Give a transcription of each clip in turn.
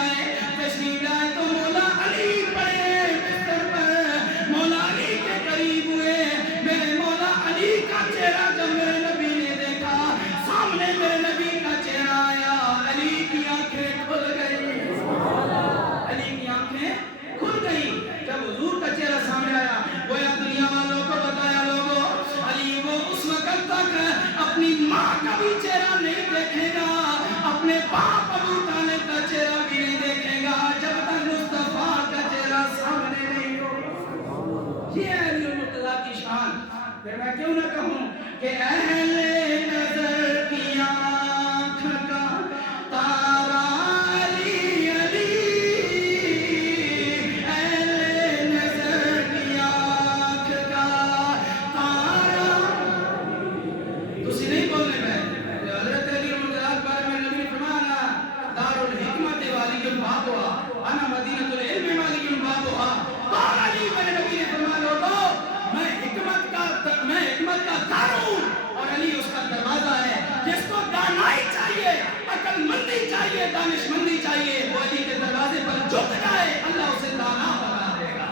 آئے تو مولا علی پڑے بستر پر، مولا علی کے قریب ہوئے، میرے مولا علی کا چہرہ جب میرے نبی نے دیکھا، سامنے میرے نبی کا چہرہ آیا، علی کی آنکھیں کھل گئی، علی کی آنکھیں کھل گئی جب حضور کا چہرہ سامنے آیا۔ گویا دنیا والوں کو بتایا لوگوں، علی وہ اس وقت تک اپنی ماں کا بھی چہرہ نہیں دیکھے گا، اپنے باپ ابو طالب کا چہرہ بھی نہیں دیکھے گا جب تک مصطفیٰ کا چہرہ سامنے نہیں ہوگا۔ یہ ہے علی المرتضیٰ کی شان۔ پھر میں کیوں نہ کہوں کہ اہل نظر کی آنکھ کا تارا علی علی، اہل نظر کی آنکھ کا تارا۔ تسی نہیں بولنے میں حضرت علی المرتضیٰ کے بارے میں نبی نے فرمایا دار الحکمت والی بابها انا مدینۃ العلم والی بابها۔ قال علی میرے نبی نے فرمایا لوگوں میں حکمت کا دار ہوں اور علی اس کا دروازہ ہے۔ جس کو دانائی چاہیے، عقل مندی چاہیے، دانش مندی چاہیے، وہ علی کے دروازے پر جھک جائے، اللہ اسے دانا بنا دے گا۔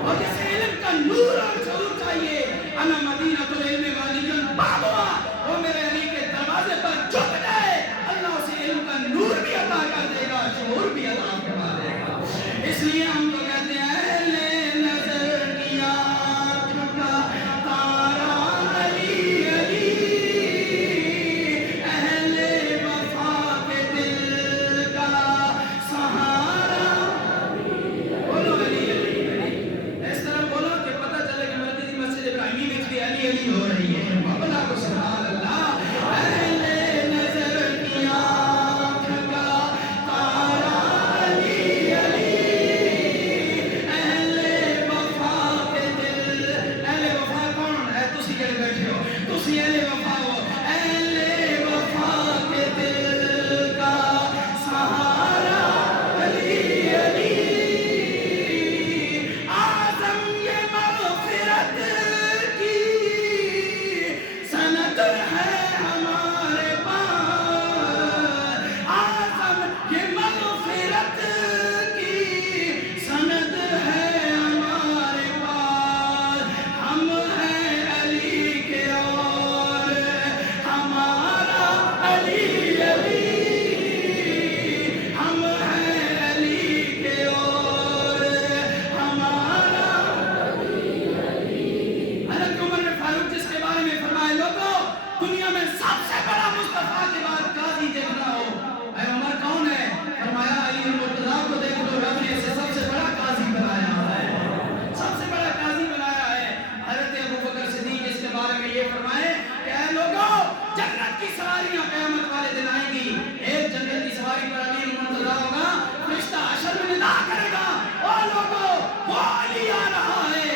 اور جسے علم کا نور اور شعور چاہیے، انا مدینۃ العلم والی بابها، وہ میرے علی کے دروازے پر جھک جائے، اللہ اسے علم کا نور بھی عطا کر دے گا، شعور بھی عطا کروا دے گا۔ اس لیے ہم تو کہتے ہیں اہل نظر کی آنکھ کا تارا علی علی، اہل وفا کے دل کا سہارا۔ بولو علی علی علی، اس طرح بولو کہ پتہ چلے کہ مرکزی مسجد ابراہیمی میں بھی علی علی ہو رہی ہے۔ بابا کو سبحان اللہ۔ اہل نظر کی آنکھ کا تارا علی علی، اہل وفا کے دل۔ اہل وفا کون ہے؟ تسی جڑے بیٹھے ہو، تسی اہل وفا ہو۔ اہل وفا کے دل کا سہارا علی علی، اعظم یہ مغفرت کی سند ہے ہمارے پاس، اعظم یہ مغفرت کی سند ہے ہمارے پاس، ہم ہیں علی کے اور ہمارا علی علی، ہم ہیں علی کے اور ہمارا حضرت عمر بن فاروق جس کے بارے میں فرمائے لوگوں دنیا میں سب سے بڑا مصطفیٰ کے بعد قاضی دیکھنا ہو، اے عمر کون ہے؟ فرمایا علی المرتضیٰ کو دیکھ لو، رب نے اسے سب سے بڑا قاضی بنایا ہے، سب سے بڑا قاضی بنایا ہے۔ حضرت ابو بکر صدیق جس کے بارے میں یہ فرمائے کہ اے لوگوں جنت کی سواریاں قیامت والے دن آئیں گی، ایک جنت کی سواری پر علی المرتضیٰ ہوگا، فرشتہ حشر میں ندا کرے گا، او لوگوں وہ علی آ رہا ہے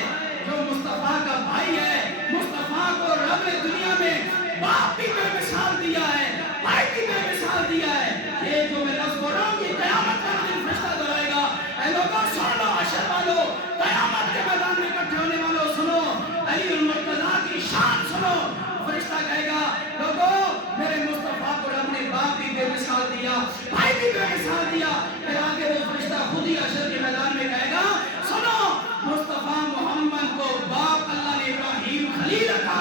جو مصطفیٰ کا بھائی ہے۔ مصطفیٰ کو رب نے دنیا میں باپ بھی بے مثال دیا ہے، بھائی بھی بے مثال دیا ہے۔ یہ جو میں لفظ بول رہا ہوں یہ قیامت کا دن فرشتہ دہرائے گا۔ اے لوگوں سن لو، حشر والوں، قیامت کے میدان میں اکٹھے ہونے والوں سنو، علی المرتضیٰ کی شان سنو۔ فرشتہ کہے گا لوگوں میرے مصطفیٰ کو رب نے باپ بھی بے مثال دیا، بھائی بھی بے مثال دیا۔ پھر آگے وہ فرشتہ خود ہی حشر کے میدان میں کہے گا سنو مصطفیٰ محمد کو باپ اللہ نے ابراہیم خلیل عطا